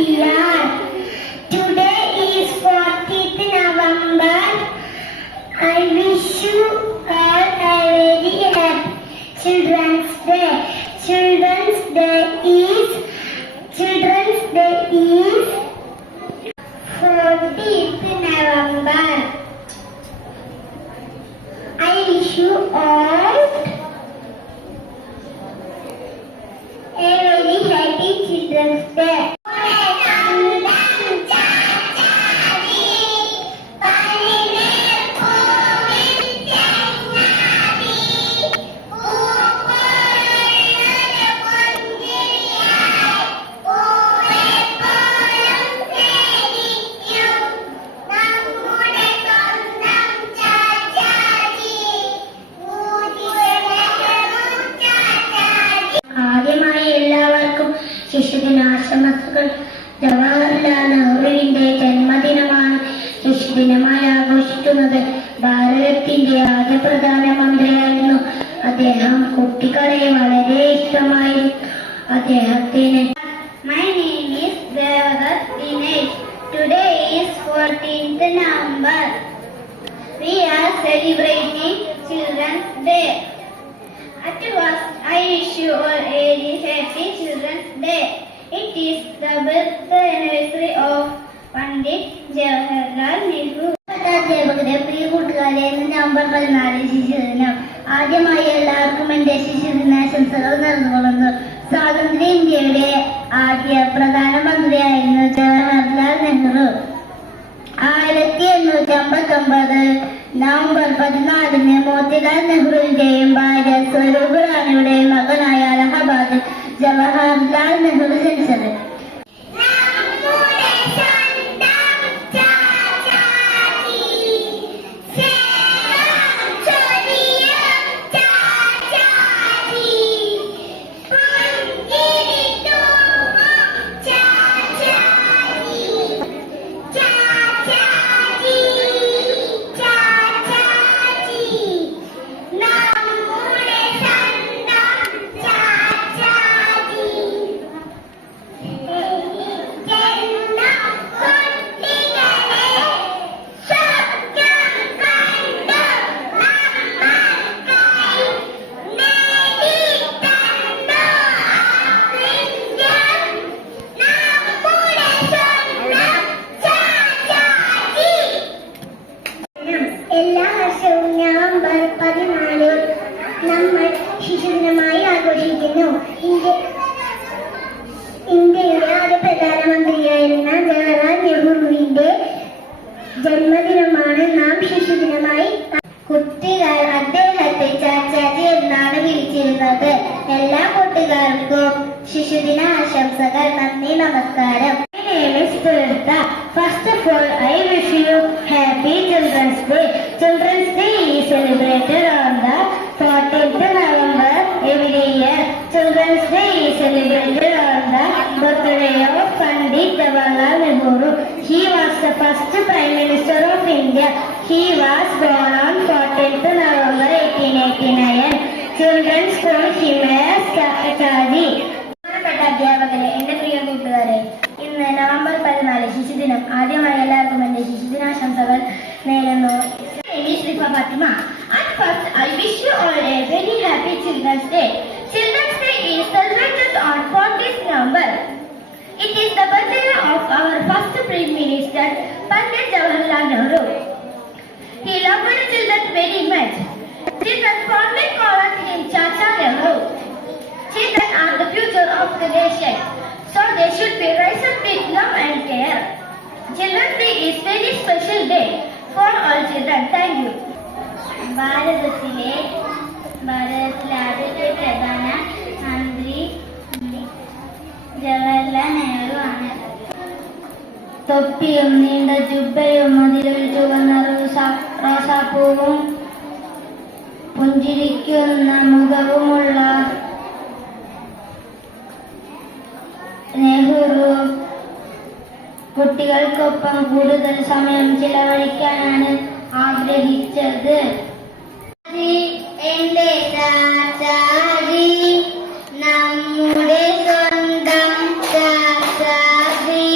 year. Today is 14th November. I wish you all a very happy Children's Day. Children's Day is 14th November. I wish you all a very happy Children's Day. ശിശുദിനാശംസകൾ. Jawaharlal നെഹ്റുവിന്റെ ജന്മദിനമാണ് ശിശുദിനമായി ആഘോഷിക്കുന്നത്. ഭാരതത്തിന്റെ ആദ്യ പ്രധാനമന്ത്രിയായിരുന്നു അദ്ദേഹം. കുട്ടികളെ വളരെ ഇഷ്ടമായി അദ്ദേഹത്തിന്. My name is Devadat Dinesh. Today is 14th November. We are celebrating Children's Day. At first, I wish you all a very happy Children's Day. It is the birthday anniversary of Pandit Jawaharlal Nehru. പ്രിയ കൂട്ടുകാരെ, November 14 ശിശുദിനം. ആദ്യമായി എല്ലാവർക്കും എന്റെ ശിശുദിനാശംസകൾ നേർന്നുകൊള്ളുന്നു. സ്വാതന്ത്ര്യ ഇന്ത്യയുടെ ആദ്യ പ്രധാനമന്ത്രിയായിരുന്നു Jawaharlal Nehru. 1859 November 14 Motilal നെഹ്റുവിന്റെയും ഭാര്യ സ്വരൂപ് റാണിയുടെയും മകനായ അലഹബാദിൽ ജവഹർലാൽ നെഹ്റു ജനിച്ചത്. എല്ലാ വർഷവും നവംബർ 14 നമ്മൾ ശിശുദിനമായി ആഘോഷിക്കുന്നു. ഇന്ത്യയുടെ ആദ്യ പ്രധാനമന്ത്രിയായിരുന്ന ജവഹർലാൽ നെഹ്റുവിന്റെ ജന്മദിനമാണ് നാം ശിശുദിനമായി. കുട്ടികൾ അദ്ദേഹത്തെ ചാച്ചാജി എന്നാണ് വിളിച്ചിരുന്നത്. എല്ലാ കുട്ടികൾക്കും ശിശുദിന ആശംസകൾ. നന്ദി, നമസ്കാരം. My name is Tirtha. First of all, I wish you happy Children's Day. Children's Day is celebrated on the 14th November every year. Children's Day is celebrated on the birthday of Pandit Jawaharlal Nehru. He was the first Prime Minister of India. He was born on 14th November 1889. Children call him as Chachaji. അധ്യാപകരെ, എന്റെ പ്രിയ കൂട്ടുകാരെ, ഇന്ന് November 14 ശിശുദിനം. ആദ്യമായി എല്ലാവർക്കും എന്റെ ശിശുദിനാശംസകൾ നേരുന്നു. At first, I wish you all a very happy Children's Day. Children's Day is celebrated on 14th November. It is the birthday of our first Prime Minister, Pandit Jawaharlal Nehru. He loved children very much. Children fondly called him Chacha Nehru. Children are the future of the nation, so they should be raised up with love and care. Children's Day is very special day for all children. Thank you. ഭാരതത്തിലെ ആദ്യത്തെ പ്രധാനമന്ത്രി ജവഹർലാൽ നെഹ്റു ആണ്. തൊപ്പിയും നീണ്ട ജുബ്ബയും അതിലൊരു ചുവന്ന റോസാപ്പൂവും പുഞ്ചിരിക്കുന്ന മുഖവുമുള്ള നെഹ്റു കുട്ടികൾക്കൊപ്പം കൂടുതൽ സമയം ചിലവഴിക്കാനാണ് ആഗ്രഹിച്ചത്. എന്റെ ചാച്ചാജി, നമ്മുടെ സ്വന്തം ചാച്ചാജി.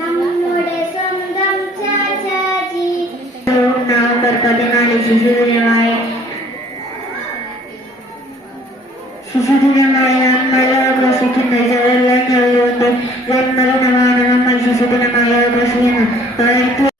നമ്മുടെ സ്വന്തം ചാച്ചാജി. നവംബർ 14 ശിശുദിനമായി നമ്മൾ ആഘോഷിക്കുന്ന ജവഹർലാൽ നെഹ്റുവിന്റെ ജന്മദിനമാണ് നമ്മൾ ശിശുദിനമായി ആഘോഷിക്കുന്നത്.